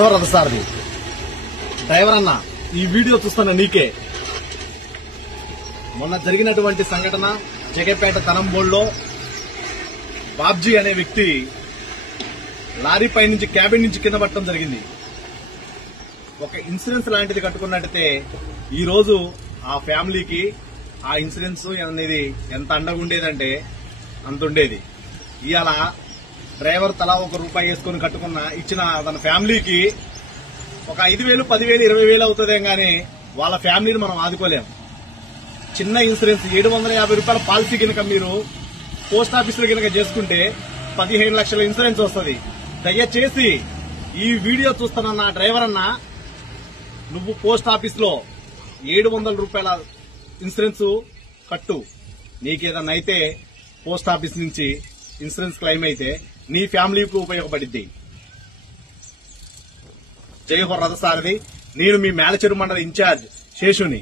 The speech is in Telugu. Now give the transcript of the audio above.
రథసారథి డ్రైవర్ అన్న, ఈ వీడియో చూస్తున్న నీకే మొన్న జరిగినటువంటి సంఘటన జగపేట తనంబోల్లో బాబ్జీ అనే వ్యక్తి లారీ పై నుంచి క్యాబిన్ నుంచి కింద పడటం జరిగింది. ఒక ఇన్సూరెన్స్ లాంటిది కట్టుకున్నట్టయితే ఈ రోజు ఆ ఫ్యామిలీకి ఆ ఇన్సూరెన్స్ అనేది ఎంత అండగా ఉండేదంటే అంత ఉండేది. ఇవాళ డ్రైవర్ తలా ₹1 వేసుకుని కట్టుకున్న ఇచ్చిన తన ఫ్యామిలీకి ఒక 5,000, 10,000, 20,000 అవుతుందే గానీ వాళ్ళ ఫ్యామిలీని మనం ఆదుకోలేం. చిన్న ఇన్సూరెన్స్ ₹750 పాలసీ కనుక మీరు పోస్ట్ ఆఫీసులో కనుక చేసుకుంటే 15 లక్షల ఇన్సూరెన్స్ వస్తుంది. దయచేసి ఈ వీడియో చూస్తున్న నా డ్రైవర్ అన్న, నువ్వు పోస్ట్ ఆఫీస్ లో ₹700 ఇన్సూరెన్స్ కట్టు. నీకేదన్నా అయితే పోస్ట్ ఆఫీస్ నుంచి ఇన్సూరెన్స్ క్లెయిమ్ అయితే నీ ఫ్యామిలీకి ఉపయోగపడిద్ది. జై హో రథసారథి. నేను మీ మేలచెరు మండల ఇన్ఛార్జ్ శేషుని.